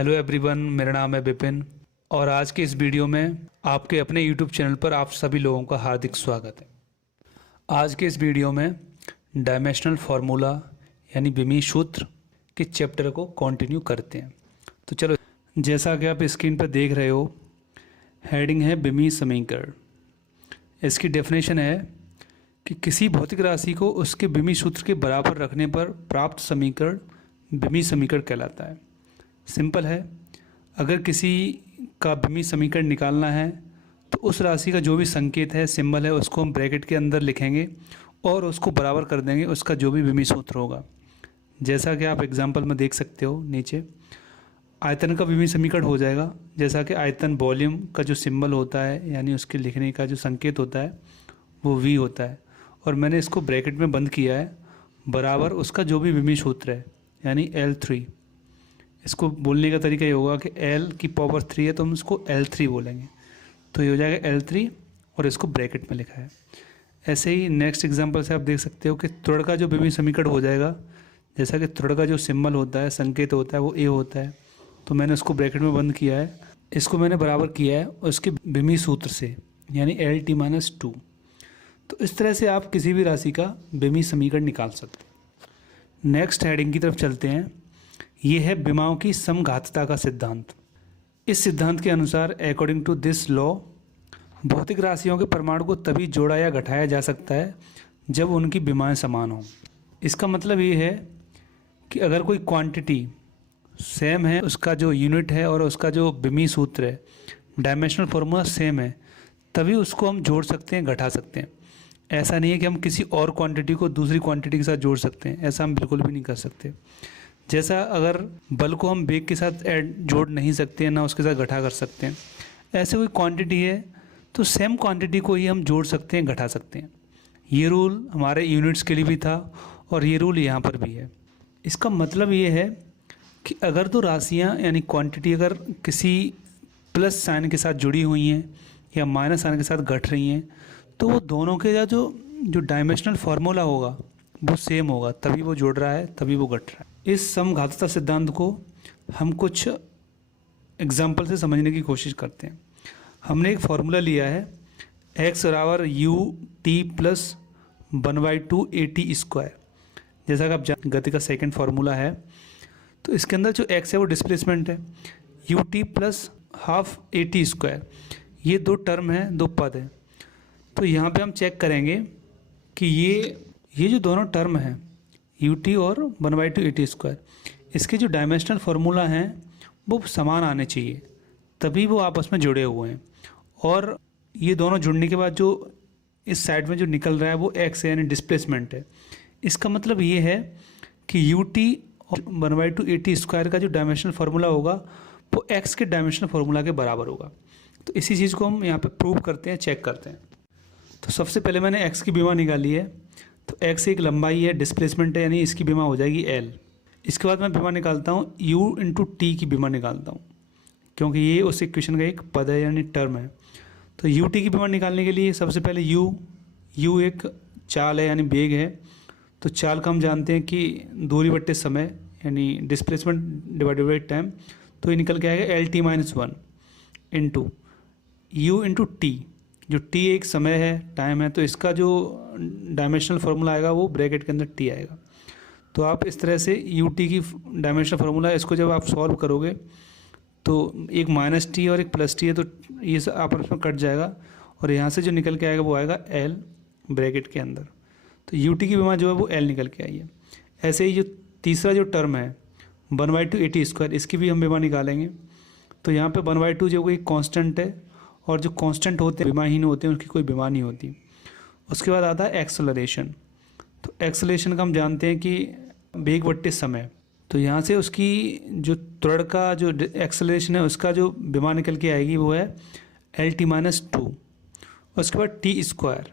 Hello everyone, मेरा नाम है विपिन और आज के इस वीडियो में आपके अपने यूट्यूब चैनल पर आप सभी लोगों का हार्दिक स्वागत है। आज के इस वीडियो में डायमेंशनल फार्मूला यानी विमीय सूत्र के चैप्टर को कंटिन्यू करते हैं। तो चलो, जैसा कि आप स्क्रीन पर देख रहे हो, हेडिंग है विमीय समीकरण। इसकी डेफिनेशन है कि किसी भौतिक राशि को उसके विमीय सूत्र के बराबर रखने पर प्राप्त समीकरण विमीय समीकरण कहलाता है। सिंपल है, अगर किसी का विमीय समीकरण निकालना है तो उस राशि का जो भी संकेत है, सिंबल है, उसको हम ब्रैकेट के अंदर लिखेंगे और उसको बराबर कर देंगे उसका जो भी विमीय सूत्र होगा। जैसा कि आप एग्जांपल में देख सकते हो, नीचे आयतन का विमीय समीकरण हो जाएगा। जैसा कि आयतन वॉल्यूम का जो सिंबल होता है यानी उसके लिखने का जो संकेत होता है वो v होता है, और मैंने इसको ब्रैकेट में बंद किया है बराबर उसका जो भी विमीय सूत्र है यानी L3। इसको बोलने का तरीका ये होगा कि L की पावर 3 है तो हम इसको L3 बोलेंगे, तो ये हो जाएगा L3 और इसको ब्रैकेट में लिखा है। ऐसे ही नेक्स्ट एग्जांपल से आप देख सकते हो कि त्वरण का जो विमीय समीकरण हो जाएगा, जैसा कि त्वरण का जो सिंबल होता है, संकेत होता है, वो A होता है, तो मैंने उसको ब्रैकेट में बंद किया है। इसको मैंने बराबर किया है उसके विमीय सूत्र से यानी LT-2। तो इस तरह से आप किसी भी राशि का विमीय समीकरण निकाल सकते हैं। नेक्स्ट हेडिंग की तरफ चलते हैं। ये है विमाओं की समघातता का सिद्धांत। इस सिद्धांत के अनुसार अकॉर्डिंग टू दिस लॉ, भौतिक राशियों के परमाणु को तभी जोड़ा या घटाया जा सकता है जब उनकी विमाएं समान हों। इसका मतलब ये है कि अगर कोई क्वांटिटी सेम है, उसका जो यूनिट है और उसका जो विमीय सूत्र है, डायमेंशनल फार्मूला सेम है, तभी उसको हम जोड़ सकते हैं, घटा सकते हैं। ऐसा नहीं है कि हम किसी और क्वांटिटी को दूसरी क्वांटिटी के साथ जोड़ सकते हैं, ऐसा हम बिल्कुल भी नहीं कर सकते। जैसा अगर बल को हम वेग के साथ जोड़ नहीं सकते हैं, ना उसके साथ घटा कर सकते हैं, ऐसे कोई क्वांटिटी है तो सेम क्वांटिटी को ही हम जोड़ सकते हैं, घटा सकते हैं। ये रूल हमारे यूनिट्स के लिए भी था और ये रूल यहाँ पर भी है। इसका मतलब ये है कि अगर दो राशियाँ यानी क्वांटिटी अगर किसी प्लस साइन के साथ जुड़ी हुई हैं या माइनस साइन के साथ घट रही हैं, तो वो दोनों के जो डायमेंशनल फार्मूला होगा वो सेम होगा, तभी वो जुड़ रहा है, तभी वो घट रहा है। इस समघातता सिद्धांत को हम कुछ एग्जाम्पल से समझने की कोशिश करते हैं। हमने एक फार्मूला लिया है x बराबर ut+1/2 at²। जैसा कि आप गति का सेकंड फार्मूला है, तो इसके अंदर जो x है वो डिस्प्लेसमेंट है, ut + ½ at²। ये दो टर्म है, दो पद है। तो यहाँ पे हम चेक करेंगे कि ये जो दोनों टर्म हैं ut और 1/2 at², इसके जो डायमेंशनल फार्मूला हैं वो समान आने चाहिए, तभी वो आपस में जुड़े हुए हैं। और ये दोनों जुड़ने के बाद जो इस साइड में जो निकल रहा है वो x है यानी डिस्प्लेसमेंट है। इसका मतलब ये है कि ut और 1/2 at² का जो डायमेंशनल फार्मूला होगा वो x के डायमेंशनल फार्मूला के बराबर होगा। तो इसी चीज़ को हम यहाँ पे प्रूव करते हैं, चेक करते हैं। तो सबसे पहले मैंने x की विमा निकाली है, तो x एक लंबाई है, डिस्प्लेसमेंट है, यानी इसकी विमा हो जाएगी L। इसके बाद मैं विमा निकालता हूँ u × t की विमा निकालता हूँ, क्योंकि ये उस इक्वेशन का एक पद है यानी टर्म है। तो ut की विमा निकालने के लिए सबसे पहले u एक चाल है यानी वेग है, तो चाल का हम जानते हैं कि दूरी बट्टे समय यानी डिस्प्लेसमेंट डिवाइडेड बाई टाइम, तो ये निकल के आएगा LT-1 इंटू u × t। जो t एक समय है, टाइम है, तो इसका जो डायमेंशनल फार्मूला आएगा वो ब्रैकेट के अंदर t आएगा। तो आप इस तरह से ut की डायमेंशनल फार्मूला, इसको जब आप सॉल्व करोगे तो एक -t और एक +t है, तो ये आपस में कट जाएगा और यहाँ से जो निकल के आएगा वो आएगा L ब्रैकेट के अंदर। तो ut की विमा जो है वो L निकल के आई है। ऐसे ही जो तीसरा जो टर्म है 1/2 at², इसकी भी हम विमा निकालेंगे। तो यहाँ पे 1/2 जो कोई कांस्टेंट है, और जो कांस्टेंट होते हैं विमाहीन होते हैं, उनकी कोई विमा नहीं होती। उसके बाद आता है एक्सेलरेशन। तो एक्सेलरेशन का हम जानते हैं कि वेग बट्टे समय, तो यहाँ से उसकी जो त्वरण का जो एक्सेलरेशन है उसका जो विमा निकल के आएगी वो है LT-2। उसके बाद t²,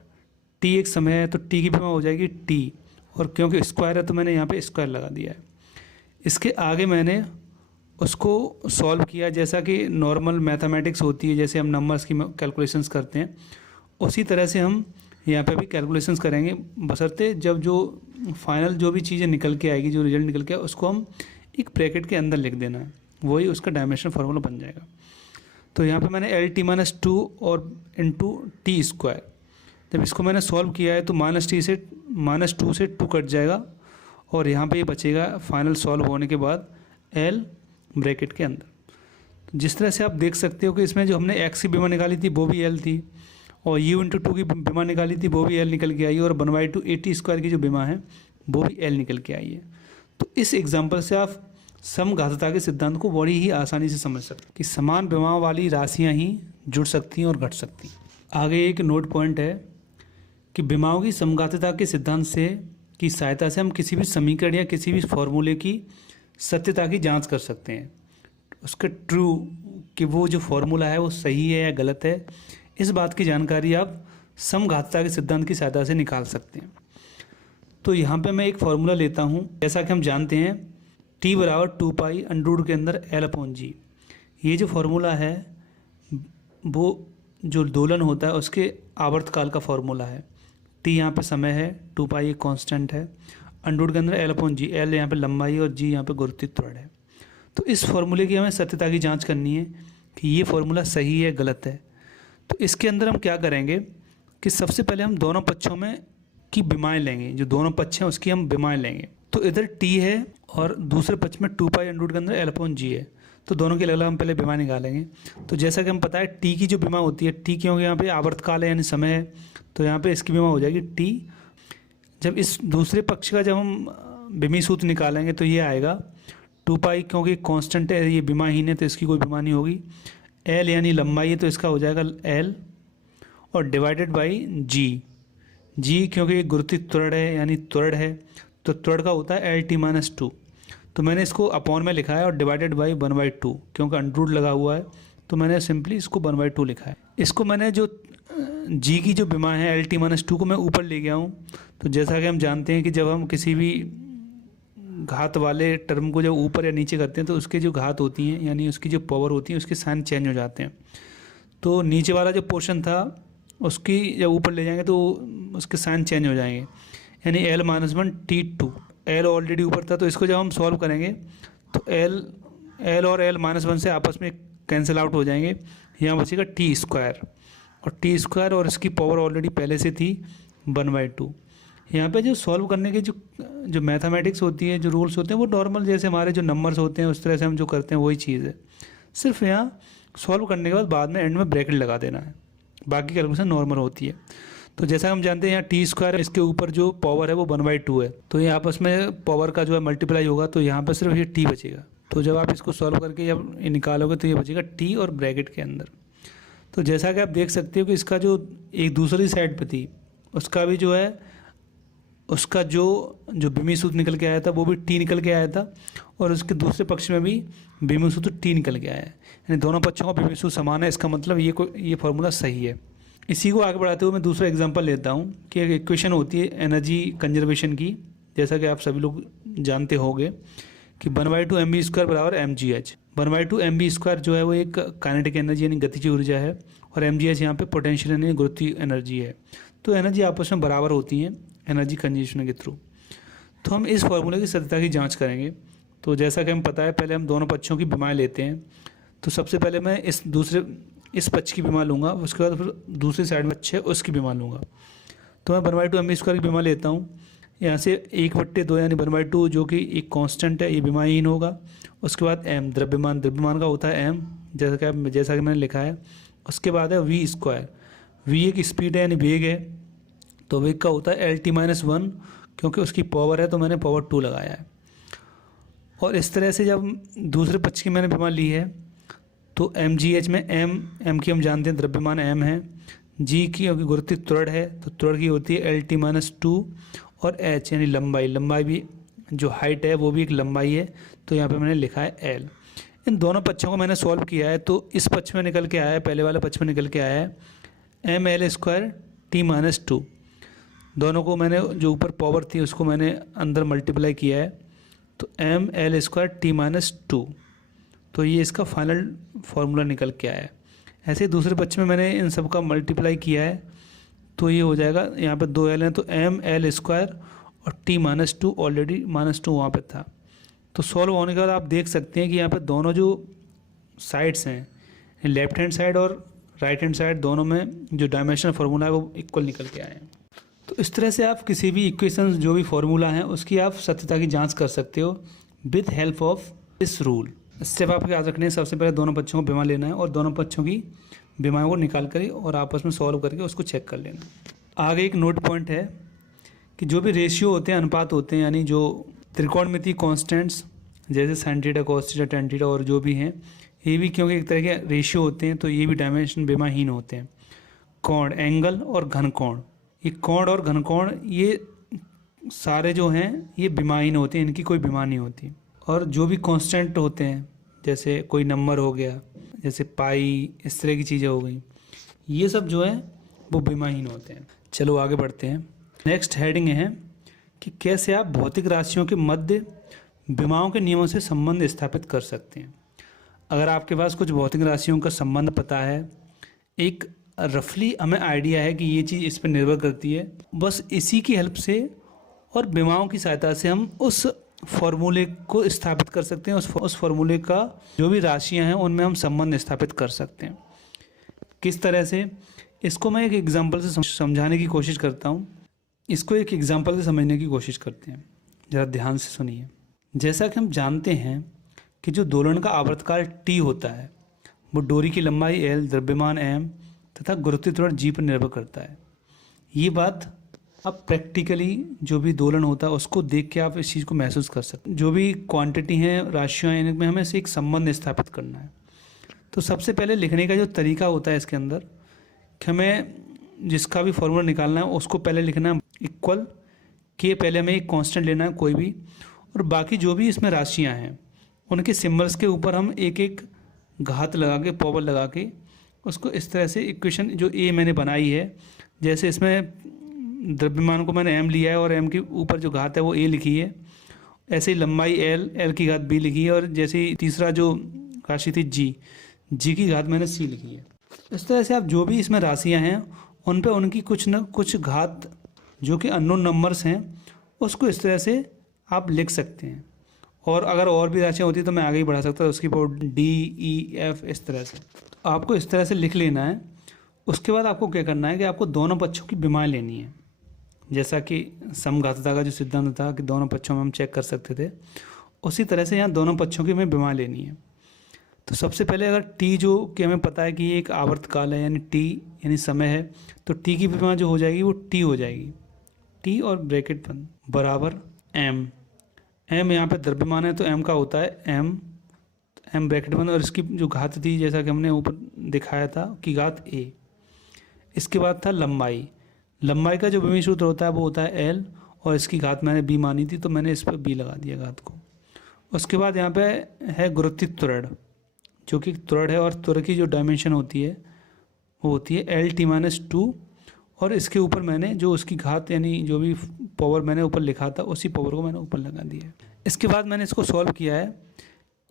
t एक समय है तो t की विमा हो जाएगी t, और क्योंकि स्क्वायर है तो मैंने यहाँ पे स्क्वायर लगा दिया है। इसके आगे मैंने उसको सॉल्व किया जैसा कि नॉर्मल मैथमेटिक्स होती है, जैसे हम नंबर्स की कैलकुलेशंस करते हैं, उसी तरह से हम यहाँ पे भी कैलकुलेशंस करेंगे, बशर्ते जब जो फाइनल जो भी चीज़ें निकल के आएगी, जो रिजल्ट निकल के आए, उसको हम एक ब्रैकेट के अंदर लिख देना है। वही उसका डायमेंशनल फार्मूला बन जाएगा। तो यहाँ पे मैंने एल टी माइनस टू और इंटू टी स्क्वायर, जब इसको मैंने सॉल्व किया है तो -2 से 2 कट जाएगा और यहाँ पे ये बचेगा फाइनल सॉल्व होने के बाद एल ब्रैकेट के अंदर। तो जिस तरह से आप देख सकते हो कि इसमें जो हमने एक्स की बीमा निकाली थी वो भी एल थी, और यू इंटू 2 की बीमा निकाली थी वो भी एल निकल के आई है, और 1/2 AT स्क्वायर की जो बीमा है वो भी एल निकल के आई है। तो इस एग्जाम्पल से आप समघातता के सिद्धांत को बड़ी ही आसानी से समझ सकते हैं कि समान विमाओं वाली राशियां ही जुड़ सकती हैं और घट सकती हैं। आगे एक नोट पॉइंट है कि विमाओं की समघातता के सिद्धांत से की सहायता से हम किसी भी समीकरण या किसी भी फॉर्मूले की सत्यता की जांच कर सकते हैं, उसका ट्रू कि वो जो फॉर्मूला है वो सही है या गलत है, इस बात की जानकारी आप समघातता के सिद्धांत की सहायता से निकाल सकते हैं। तो यहाँ पे मैं एक फार्मूला लेता हूँ। जैसा कि हम जानते हैं t बराबर 2 अंडर के अंदर L/G। ये जो फार्मूला है वो जो दोलन होता है उसके आवर्तकाल का फार्मूला है। t यहाँ पे समय है, 2 एक कांस्टेंट है, अंडर के अंदर L/G, L यहाँ पे लंबाई और G यहाँ पे गुरुत्वीय त्वरण है। तो इस फार्मूले की हमें सत्यता की जांच करनी है कि ये फार्मूला सही है गलत है। तो इसके अंदर हम क्या करेंगे कि सबसे पहले हम दोनों पक्षों में की विमाएँ लेंगे, जो दोनों पक्ष हैं उसकी हम विमाएँ लेंगे। तो इधर t है और दूसरे पक्ष में 2 अंडर के अंदर L/G है, तो दोनों के अलग अलग हम पहले विमा निकालेंगे। तो जैसा कि हम पता है t की जो विमा होती है, t क्योंकि यहाँ पे आवर्तकाल है यानी समय है, तो यहाँ पे इसकी विमा हो जाएगी t। जब इस दूसरे पक्ष का जब हम विमी सूत्र निकालेंगे तो ये आएगा 2 क्योंकि कांस्टेंट है, ये विमाहीन है तो इसकी कोई विमा नहीं होगी। l यानी लंबाई है तो इसका हो जाएगा l, और डिवाइडेड बाई g क्योंकि गुरुत्वीय त्वरण है यानी त्वरण है, तो त्वरण का होता है L/T-2। तो मैंने इसको अपॉन में लिखा है और डिवाइडेड बाई 1/2 क्योंकि अंडर लगा हुआ है, तो मैंने सिंपली इसको 1/2 लिखा है। इसको मैंने जो g की जो विमा है L/T-2 को मैं ऊपर ले गया हूँ। तो जैसा कि हम जानते हैं कि जब हम किसी भी घात वाले टर्म को जब ऊपर या नीचे करते हैं तो उसके जो घात होती हैं यानी उसकी जो पावर होती है उसके साइन चेंज हो जाते हैं। तो नीचे वाला जो पोर्शन था उसकी जब ऊपर ले जाएंगे तो उसके साइन चेंज हो जाएंगे, यानी L-1 T2। L ऑलरेडी ऊपर था तो इसको जब हम सॉल्व करेंगे तो L और L-1 से आपस में कैंसिल आउट हो जाएंगे, यहाँ बचेगा T स्क्वायर, और T स्क्वायर और इसकी पावर ऑलरेडी पहले से थी 1/2। यहाँ पे जो सॉल्व करने के जो मैथमेटिक्स होती है, जो रूल्स होते हैं, वो नॉर्मल जैसे हमारे जो नंबर्स होते हैं उस तरह से हम जो करते हैं वही चीज़ है। सिर्फ यहाँ सॉल्व करने के बाद में एंड में ब्रैकेट लगा देना है, बाकी कैलकुलेशन नॉर्मल होती है। तो जैसा हम जानते हैं यहाँ टी स्क्वायर, इसके ऊपर जो पावर है वो 1/2 है, तो ये आपस में पावर का जो है मल्टीप्लाई होगा, तो यहाँ पर सिर्फ ये टी बचेगा। तो जब आप इसको सॉल्व करके जब निकालोगे तो ये बचेगा टी और ब्रैकेट के अंदर। तो जैसा कि आप देख सकते हो कि इसका जो एक दूसरी साइड पर थी उसका भी जो है उसका जो विमी सूत्र निकल के आया था वो भी टी निकल के आया था, और उसके दूसरे पक्ष में भी विमी सूत्र टी निकल के आया है, यानी दोनों पक्षों का विमी सूत्र समान है। इसका मतलब ये फार्मूला सही है। इसी को आगे बढ़ाते हुए मैं दूसरा एग्जांपल लेता हूँ कि एक इक्वेशन होती है एनर्जी कंजर्वेशन की, जैसा कि आप सभी लोग जानते होंगे कि 1/2 mv² बराबर mgh। 1/2 mv² जो है वो एक काइनेटिक एनर्जी यानी गतिज ऊर्जा है, और mgh यहाँ पे पोटेंशियल यानी गुरुत्वीय एनर्जी है। तो एनर्जी आपस में बराबर होती हैं एनर्जी कंजर्वेशन के थ्रू। तो हम इस फार्मूले की सत्यता की जांच करेंगे। तो जैसा कि हमें पता है पहले हम दोनों पक्षों की विमाएँ लेते हैं। तो सबसे पहले मैं इस पक्ष की विमा लूँगा, उसके बाद फिर दूसरी साइड में पक्ष है उसकी विमा लूँगा। तो मैं 1/2 mv² की विमा लेता हूँ। यहाँ से 1/2 यानी 1/2 जो कि एक कांस्टेंट है, ये विमाहीन होगा। उसके बाद m द्रव्यमान का होता है m, जैसा कि मैंने लिखा है। उसके बाद है v²। v एक स्पीड है यानी वेग है, तो वेग का होता है L/T-1 क्योंकि उसकी पावर है तो मैंने पावर 2 लगाया है। और इस तरह से जब दूसरे पक्ष की मैंने विमा ली है तो mgh में m की हम जानते हैं द्रव्यमान m है, g की गुरुत्वीय त्वरण है तो त्वरण की होती है L/T-2, और h यानी लंबाई भी जो हाइट है वो भी एक लंबाई है, तो यहाँ पे मैंने लिखा है l। इन दोनों पक्षों को मैंने सॉल्व किया है तो इस पक्ष में निकल के आया है, पहले वाले पक्ष में निकल के आया है ml² T-2। दोनों को मैंने जो ऊपर पावर थी उसको मैंने अंदर मल्टीप्लाई किया है, तो ml² T-2। तो ये इसका फाइनल फार्मूला निकल के आया है। ऐसे ही दूसरे पक्ष में मैंने इन सब का मल्टीप्लाई किया है, तो ये हो जाएगा, यहाँ पे 2 l हैं तो ml² और T-2 ऑलरेडी -2 वहाँ पे था, तो सॉल्व होने के बाद आप देख सकते हैं कि यहाँ पे दोनों जो साइड्स हैं, लेफ्ट हैंड साइड और राइट हैंड साइड, दोनों में जो डायमेंशनल फार्मूला है वो इक्वल निकल के आए हैं। तो इस तरह से आप किसी भी इक्वेशन जो भी फार्मूला है उसकी आप सत्यता की जांच कर सकते हो with help of this rule. Step आपको याद रखने हैं, सबसे पहले दोनों पक्षों को बीमा लेना है और दोनों पक्षों की बीमाओं को निकाल कर और आपस में सॉल्व करके उसको चेक कर लेना। आगे एक नोट पॉइंट है कि जो भी रेशियो होते हैं, अनुपात होते हैं, यानी जो त्रिकोणमितीय कॉन्स्टेंट्स जैसे sine theta, cos theta, tan theta और जो भी हैं, ये भी क्योंकि एक तरह के रेशियो होते हैं तो ये भी डायमेंशन बीमाहीन होते हैं। कोण, एंगल और घन कोण, ये कोण और घन कोण ये सारे जो हैं ये बीमाहीन होते हैं, इनकी कोई बीमा नहीं होती। और जो भी कांस्टेंट होते हैं जैसे कोई नंबर हो गया, जैसे पाई, इस तरह की चीज़ें हो गई, ये सब जो है वो बीमाहीन होते हैं। चलो आगे बढ़ते हैं। नेक्स्ट हेडिंग है कि कैसे आप भौतिक राशियों के मध्य बीमाओं के नियमों से संबंध स्थापित कर सकते हैं। अगर आपके पास कुछ भौतिक राशियों का संबंध पता है, एक रफली हमें आइडिया है कि ये चीज़ इस पर निर्भर करती है, बस इसी की हेल्प से और बीमाओं की सहायता से हम उस फॉर्मूले को स्थापित कर सकते हैं। उस फॉर्मूले का जो भी राशियां हैं उनमें हम संबंध स्थापित कर सकते हैं। किस तरह से, इसको मैं एक एग्जांपल से समझाने की कोशिश करता हूँ। इसको एक एग्जांपल से समझने की कोशिश करते हैं, ज़रा ध्यान से सुनिए। जैसा कि हम जानते हैं कि जो दोलन का आवर्तकाल t होता है वो डोरी की लंबाई l, द्रव्यमान m तथा गुरुत्वीय त्वरण g पर निर्भर करता है। ये बात अब प्रैक्टिकली जो भी दोलन होता है उसको देख के आप इस चीज़ को महसूस कर सकते हैं। जो भी क्वांटिटी हैं, राशियाँ हैं, इनमें हमें से एक संबंध स्थापित करना है। तो सबसे पहले लिखने का जो तरीका होता है इसके अंदर कि हमें जिसका भी फॉर्मूला निकालना है उसको पहले लिखना है इक्वल के, पहले हमें एक कांस्टेंट लेना है कोई भी, और बाकी जो भी इसमें राशियाँ हैं उनके सिम्बल्स के ऊपर हम एक एक घात लगा के, पावर लगा के उसको इस तरह से इक्वेशन जो ए मैंने बनाई है, जैसे इसमें द्रव्यमान को मैंने m लिया है और m के ऊपर जो घात है वो a लिखी है, ऐसे ही लंबाई l की घात b लिखी है, और जैसे ही तीसरा जो राशि थी g की घात मैंने c लिखी है। इस तरह से आप जो भी इसमें राशियां हैं उन पे उनकी कुछ न कुछ घात जो कि अननोन नंबर्स हैं उसको इस तरह से आप लिख सकते हैं। और अगर और भी राशियाँ होती तो मैं आगे ही बढ़ा सकता, उसकी पावर d, e, f इस तरह से। तो आपको इस तरह से लिख लेना है। उसके बाद आपको क्या करना है कि आपको दोनों पक्षों की बीमाएँ लेनी है। जैसा कि समघातता का जो सिद्धांत था कि दोनों पक्षों में हम चेक कर सकते थे, उसी तरह से यहाँ दोनों पक्षों की हमें बीमा लेनी है। तो सबसे पहले अगर t जो कि हमें पता है कि ये एक आवर्तकाल है यानी t यानी समय है, तो t की बीमा जो हो जाएगी वो t हो जाएगी, t और ब्रैकेट बंद बराबर m यहाँ पे द्रव्यमान है तो m का होता है m ब्रैकेट बंद, और इसकी जो घात थी जैसा कि हमने ऊपर दिखाया था कि घात a। इसके बाद था लंबाई का जो विमीय सूत्र होता है वो होता है l, और इसकी घात मैंने b मानी थी तो मैंने इस पर b लगा दिया घात को। उसके बाद यहाँ पे है गुरुत्वीय त्वरण, जो कि त्वरण है, और त्वरण की जो डायमेंशन होती है वो होती है L-2, और इसके ऊपर मैंने जो उसकी घात यानी जो भी पावर मैंने ऊपर लिखा था उसी पावर को मैंने ऊपर लगा दिया है। इसके बाद मैंने इसको सॉल्व किया है।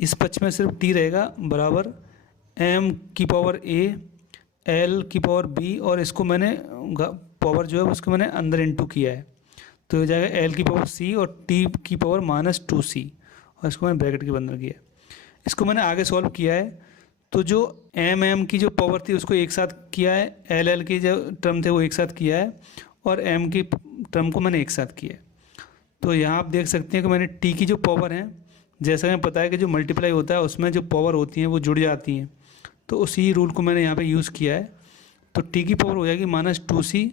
इस पक्ष में सिर्फ t रहेगा बराबर m की पावर a, l की पावर b, और इसको मैंने पावर जो है उसको मैंने अंदर इंटू किया है तो हो जाएगा l की पावर c और t की पावर -2c, और इसको मैंने ब्रैकेट के अंदर किया है। इसको मैंने आगे सॉल्व किया है तो जो m की जो पावर थी उसको एक साथ किया है, l की जो टर्म थे वो एक साथ किया है, और m की टर्म को मैंने एक साथ किया है। तो यहाँ आप देख सकते हैं कि मैंने t की जो पावर है, जैसा हमें पता है कि जो मल्टीप्लाई होता है उसमें जो पावर होती हैं वो जुड़ जाती हैं, तो उसी रूल को मैंने यहाँ पे यूज़ किया है। तो t की पावर हो जाएगी -2c,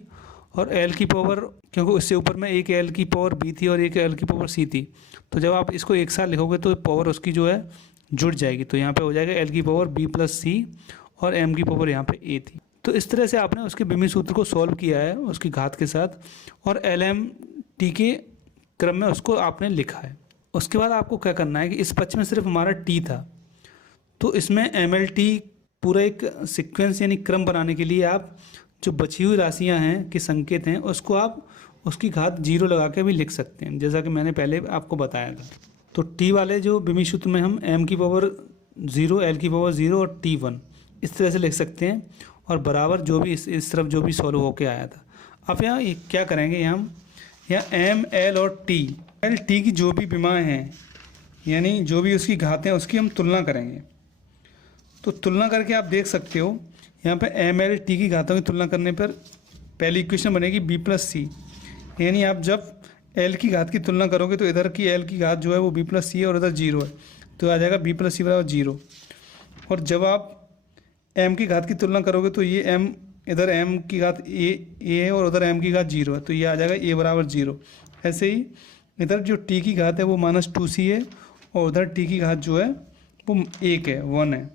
और l की पावर, क्योंकि उससे ऊपर में एक l की पावर b थी और एक l की पावर c थी, तो जब आप इसको एक साथ लिखोगे तो पावर उसकी जो है जुड़ जाएगी, तो यहाँ पे हो जाएगा l की पावर b + c, और m की पावर यहाँ पे a थी। तो इस तरह से आपने उसके विमीय सूत्र को सॉल्व किया है उसकी घात के साथ, और LMT के क्रम में उसको आपने लिखा है। उसके बाद आपको क्या करना है कि इस पक्ष में सिर्फ हमारा t था, तो इसमें MLT पूरा एक सीक्वेंस यानी क्रम बनाने के लिए आप जो बची हुई राशियां हैं कि संकेत हैं उसको आप उसकी घात 0 लगा के भी लिख सकते हैं, जैसा कि मैंने पहले आपको बताया था। तो t वाले जो विमीय सूत्र में हम m की पावर 0, l की पावर 0 और t1 इस तरह से लिख सकते हैं, और बराबर जो भी इस तरफ जो भी सॉल्व होके आया था। अब यहाँ क्या करेंगे, हम यहाँ m, l और t की जो भी विमाएँ हैं यानी जो भी उसकी घात है उसकी हम तुलना करेंगे। तो तुलना करके आप देख सकते हो यहाँ पे एम एल टी की घातों की तुलना करने पर पहली इक्वेशन बनेगी बी प्लस सी। यानी आप जब एल की घात की तुलना करोगे तो इधर की एल की घात जो है वो बी प्लस सी है और इधर जीरो है, तो आ जाएगा बी प्लस सी बराबर जीरो। और जब आप एम की घात की तुलना करोगे तो ये एम, इधर एम की घात ए है और उधर एम की घात जीरो है, तो ये आ जाएगा ए बराबर जीरो। ऐसे ही इधर जो टी की घात है वो माइनस टू सी है और उधर टी की घात जो है वो एक है, वन है।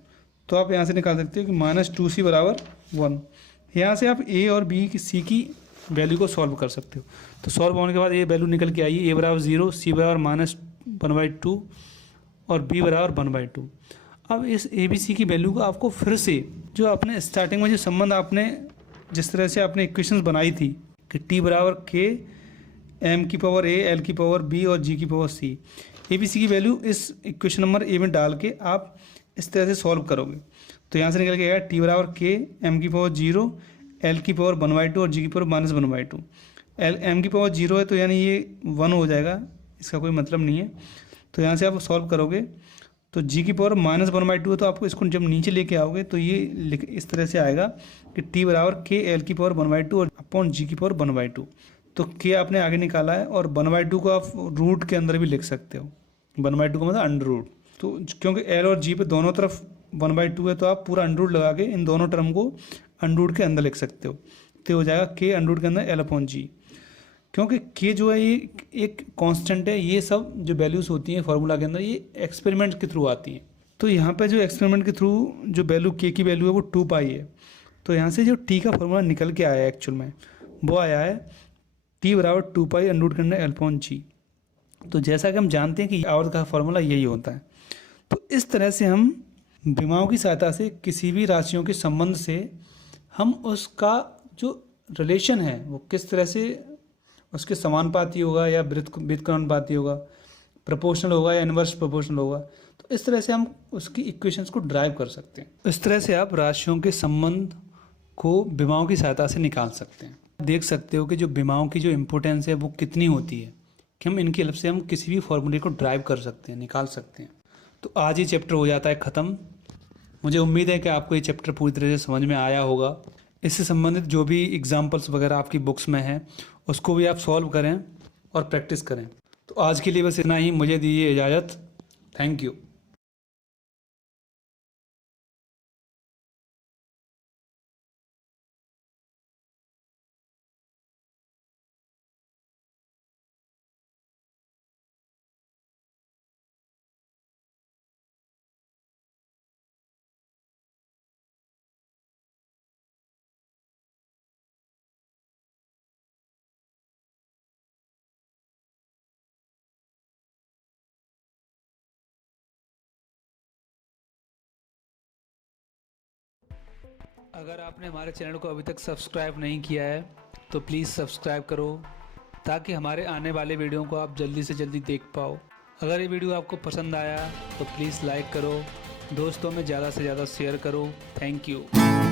तो आप यहाँ से निकाल सकते हो कि माइनस टू सी बराबर वन। यहाँ से आप ए और बी की सी की वैल्यू को सॉल्व कर सकते हो। तो सॉल्व होने के बाद ये वैल्यू निकल के आई है, ए बराबर जीरो, सी बराबर माइनस वन बाई टू और बी बराबर वन बाई टू। अब इस ए बी सी की वैल्यू को आपको फिर से जो आपने स्टार्टिंग में जो संबंध आपने जिस तरह से आपने इक्वेशंस बनाई थी कि टी बराबर के एम की पावर ए, एल की पावर बी और जी की power C, A B C की वैल्यू इस इक्वेशन नंबर ए में डाल के आप इस तरह से सॉल्व करोगे। तो यहाँ से निकल के आएगा टी बराबर के एम की पावर जीरो, एल की पावर वन बाई टू और जी की power minus one by two. L M की पावर जीरो है तो यानी ये वन हो जाएगा, इसका कोई मतलब नहीं है। तो यहाँ से आप सॉल्व करोगे तो जी की power minus one by to है, तो आपको इसको जब नीचे लेके आओगे तो ये इस तरह से आएगा कि टी बराबर के एल की पावर वन बाई टू और अपॉन जी की पावर वन बाई टू। तो के आपने आगे निकाला है और वन बाई टू को आप रूट के अंदर भी लिख सकते हो, वन बाई टू का मतलब अंडर रूट। तो क्योंकि एल और जी पे दोनों तरफ वन बाई टू है तो आप पूरा अंडर रूट लगा के इन दोनों टर्म को अंडर रूट के अंदर लिख सकते हो। तो हो जाएगा के अंडर रूट के अंदर एल अपॉन जी। क्योंकि के जो है ये एक कांस्टेंट है, ये सब जो वैल्यूज़ होती हैं फार्मूला के अंदर ये एक्सपेरिमेंट के थ्रू आती हैं। तो यहाँ पे जो एक्सपेरिमेंट के थ्रू जो वैल्यू के की वैल्यू है वो 2 पाई है। तो यहाँ से जो टी का फार्मूला निकल के आया है एक्चुअल में वो आया है टी बराबर 2 पाई अंडर रूट के अंदर एल अपॉन जी। तो जैसा कि हम जानते हैं कि आवर्त का फार्मूला यही होता है। तो इस तरह से हम विमाओं की सहायता से किसी भी राशियों के संबंध से हम उसका जो रिलेशन है वो किस तरह से उसके समानुपाती होगा या व्युत्क्रमानुपाती होगा, प्रोपोर्शनल होगा या इनवर्स प्रोपोर्शनल होगा, तो इस तरह से हम उसकी इक्वेशंस को ड्राइव कर सकते हैं। इस तरह से आप राशियों के संबंध को विमाओं की सहायता से निकाल सकते हैं। देख सकते हो कि जो विमाओं की जो इम्पोर्टेंस है वो कितनी होती है कि हम इनकी हेल्प से हम किसी भी फॉर्मूले को ड्राइव कर सकते हैं, निकाल सकते हैं। तो आज ये चैप्टर हो जाता है ख़त्म। मुझे उम्मीद है कि आपको ये चैप्टर पूरी तरह से समझ में आया होगा। इससे संबंधित जो भी एग्जाम्पल्स वगैरह आपकी बुक्स में हैं उसको भी आप सॉल्व करें और प्रैक्टिस करें। तो आज के लिए बस इतना ही, मुझे दीजिए इजाज़त। Thank you. अगर आपने हमारे चैनल को अभी तक सब्सक्राइब नहीं किया है तो प्लीज़ सब्सक्राइब करो ताकि हमारे आने वाले वीडियो को आप जल्दी से जल्दी देख पाओ। अगर ये वीडियो आपको पसंद आया तो प्लीज़ लाइक करो, दोस्तों में ज़्यादा से ज़्यादा शेयर करो। Thank you.